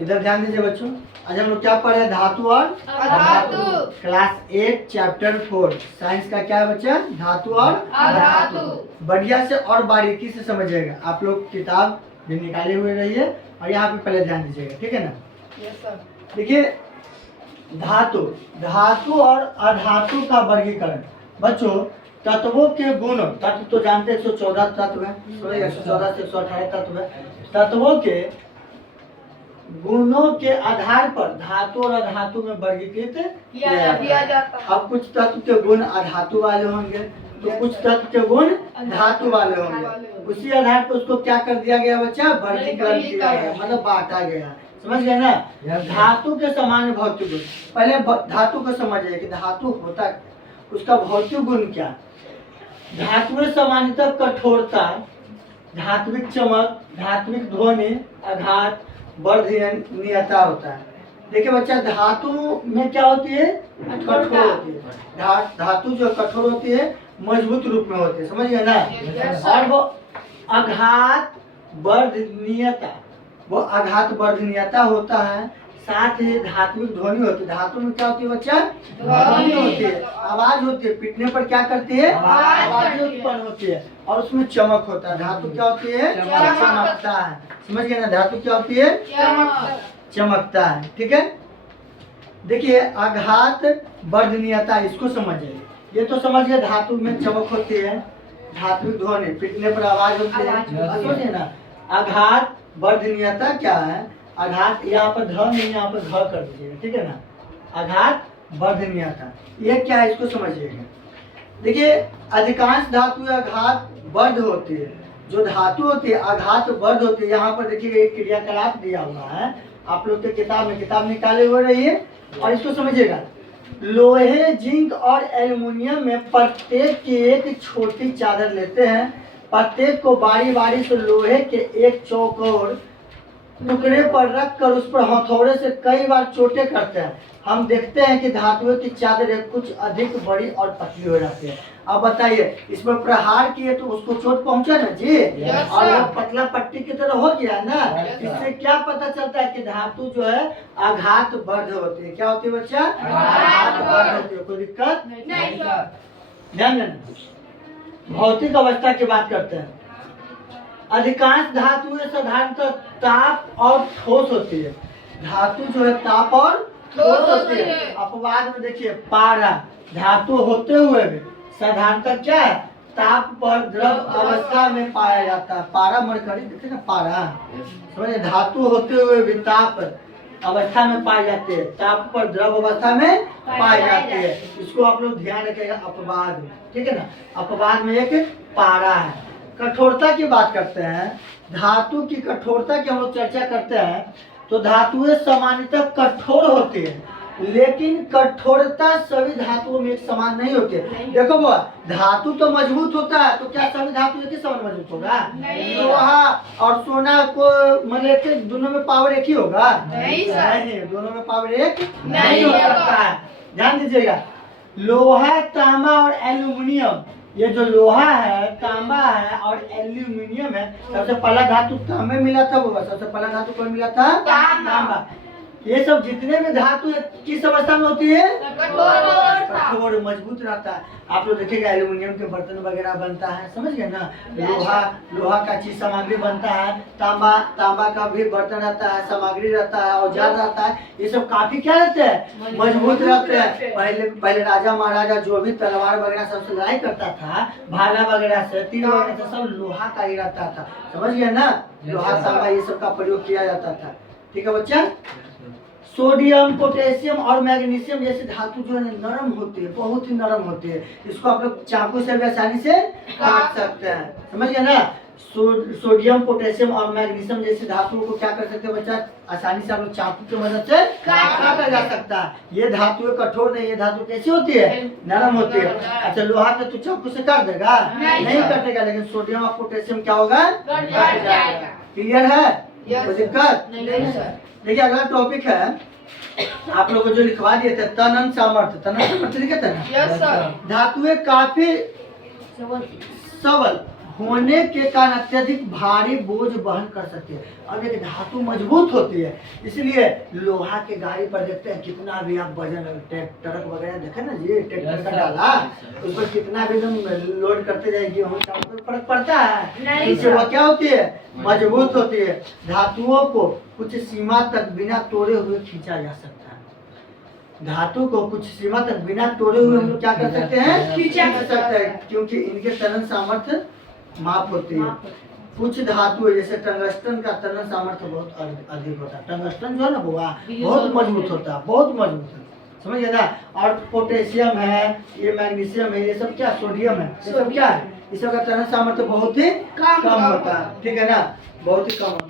इधर ध्यान दीजिए बच्चों। आज हम लोग क्या पढ़ रहे हैं? धातु और अधातु। क्लास 8 चैप्टर 4 साइंस का क्या है बच्चा? धातु और अधातु। बढ़िया से और बारीकी से समझिएगा। आप लोग किताब भी निकाले हुए रहिए और यहाँ पे पहले ध्यान दीजिएगा, ठीक है ना। Yes sir. देखिए धातु, धातु और अधातु का वर्गीकरण। बच्चों तत्वों के गुण, तत्व तो जानते हैं 114 तत्व है, 114 से 118 तत्व है। तत्वों के गुणों के आधार पर धातु और अधातु में वर्गीकृत किया जाता है। अब कुछ तत्व के गुण अधातु वाले होंगे तो कुछ तत्व के गुण धातु वाले होंगे। उसी आधार पर उसको क्या कर दिया गया बच्चा? वर्गीकरण किया गया, मतलब बांटा गया। समझ गए ना। धातु के सामान्य भौतिक गुण, पहले धातु को समझिए कि धातु होता, उसका भौतिक गुण क्या। धातु में सामान्यतः कठोरता, धात्विक चमक, धात्विक ध्वनि, आघात, वर्धनीयता होता है। देखिए बच्चा धातु में क्या होती है? कठोर होती है। धातु जो कठोर होती है मजबूत रूप में होती है, समझ गए ना। और वो आघात वर्धनीयता, वो आघात वर्धनीयता होता है। साथ ही धात्विक ध्वनि होती है। धातु में क्या होती है बच्चा? ध्वनि होती है, आवाज होती है। पीटने पर क्या करती है? आवाज उत्पन्न होती है। और उसमें चमक होता है। धातु क्या होती है? चमकता है। समझ गए ना। धातु क्या होती है? चमकता है, ठीक है। देखिए आघात वर्धनीयता, इसको समझिए। ये तो समझ गए धातु में चमक होती है, धात्विक ध्वनि, पीटने पर आवाज होती है, समझिए ना। आघात वर्धनीयता क्या है? आघात यहाँ पर ध नहीं, यहाँ पर घ कर दीजिएगा, ठीक है ना। आघात वर्धनीयता ये क्या है, इसको समझिएगा। देखिए अधिकांश धातु आघात वर्ध होती है। जो धातु होती है आघात वर्ध होती है। यहाँ पर देखिएगा एक क्रियाकलाप दिया हुआ है आप लोग के किताब में, किताब निकाले हुए रहिए और इसको समझिएगा। लोहे, जिंक और एल्युमिनियम में प्रत्येक की एक छोटी चादर लेते हैं। प्रत्येक को बारी बारी से लोहे के एक चौकोर टुकड़े पर रख कर उस पर हथौड़े से कई बार चोटें करते हैं। हम देखते हैं कि धातुओं की चादरें कुछ अधिक बड़ी और पतली हो जाती है। अब बताइए इसमें प्रहार किए तो उसको चोट पहुंचा ना जी। और वो पतला पट्टी की तरह हो गया ना। इससे क्या पता चलता है कि धातु जो है आघात वर्ध होती है। क्या होती है बच्चा? आघात वर्ध होती है। कोई दिक्कत नहीं सर। ध्यान देना। भौतिक अवस्था की बात करते हैं। अधिकांश धातुएं साधारणतः ताप और ठोस होती है। धातु जो है ताप और ठोस होती है। अपवाद में देखिए पारा, धातु होते हुए भी साधारणतः क्या है? ताप पर द्रव अवस्था में पाया जाता है। पारा मरकरी देखिए ना, पारा समझे। धातु होते हुए भी ताप अवस्था में पाए जाते हैं, ताप पर द्रव अवस्था में पाए जाते हैं। इसको आप लोग ध्यान रखिएगा अपवाद में, ठीक है ना। अपवाद में एक पारा है। कठोरता की बात करते हैं। धातु की कठोरता की हम लोग चर्चा करते हैं तो धातुएं सामान्यतः कठोर होती है, लेकिन कठोरता सभी धातुओं में एक समान नहीं होती है। देखो वो धातु तो मजबूत होता है, तो क्या सभी धातु एक ही समान मजबूत होगा? लोहा और सोना को मतलब दोनों में पावर एक ही होगा? नहीं, दोनों में पावर एक नहीं हो सकता है। ध्यान दीजिएगा। लोहा, तांबा और एल्यूमिनियम, ये जो लोहा है, तांबा है और एल्यूमिनियम है, सबसे पहला धातु तांबे मिला था, वो सबसे पहला धातु कौन मिला था? तांबा। ये सब जितने भी धातु किस अवस्था में होती है? कठोर मजबूत रहता है। आप लोग देखिएगा एल्यूमिनियम के बर्तन वगैरह बनता है, समझ गए ना। लोहा का चीज सामग्री बनता है। तांबा का भी बर्तन रहता है, सामग्री रहता है, औजार रहता है। ये सब काफी क्या रहते हैं? मजबूत रहते हैं। पहले राजा महाराजा जो भी तलवार वगैरह सबसे लड़ाई करता था, भाला वगैरह से, तीर वगैरह से, सब लोहा का ही रहता था, समझ गए ना। लोहा, तांबा ये सब का प्रयोग किया जाता था, ठीक है बच्चा। सोडियम, पोटेशियम और मैग्नीशियम जैसी धातु जो है नरम होती है, बहुत ही नरम होती है। इसको आप लोग चाकू से भी आसानी से काट सकते हैं, समझ गए ना। सोडियम, पोटेशियम और मैग्नीशियम जैसी धातुओं को क्या कर सकते हैं बच्चा? आसानी से आप लोग चाकू की मदद से काटा जा सकता है। ये धातुएं कठोर नहीं, ये धातु कैसी होती है? नरम होती है। अच्छा लोहा के तो चाकू से काट देगा? नहीं कटेगा, लेकिन सोडियम और पोटेशियम क्या होगा? कट जाएगा। क्लियर है? कोई दिक्कत? देखिए अगला टॉपिक है, आप लोग को जो लिखवा दिए थे तनन सामर्थ्य। तनन सामर्थ्य लिखे थे ना? Yes sir. धातुएं काफी सबल, होने के कारण अत्यधिक भारी बोझ वहन कर सकती है। और एक धातु मजबूत होती है, इसलिए लोहा के गाड़ी पर देखते हैं कितना भी आप वजन ट्रक वगैरह देखे ना जी, ट्रैक्टर का डाला उस पर कितना भी एकदम लोड करते जाएगी, हम कोई फर्क पड़ता है नहीं इससे। वो सर। क्या होती है? मजबूत होती है। धातुओं को कुछ सीमा तक बिना तोड़े हुए खींचा जा सकता है। धातु को कुछ सीमा तक बिना तोड़े हुए हम लोग क्या कर सकते हैं? खींचा खींच सकते हैं, क्योंकि इनके तनन सामर्थ्य माप होती है। कुछ धातु है, जैसे टंगस्टन का तनन सामर्थ्य बहुत अधिक होता है। टंगस्टन जो है ना बुआ, बहुत मजबूत होता है, बहुत मजबूत है, समझ गए ना। और पोटेशियम है, ये मैग्नीशियम है, ये सब क्या? सोडियम है, ये सब क्या है? इस सब का तनन सामर्थ्य बहुत ही कम कम होता है, ठीक है ना, बहुत ही कम होता है।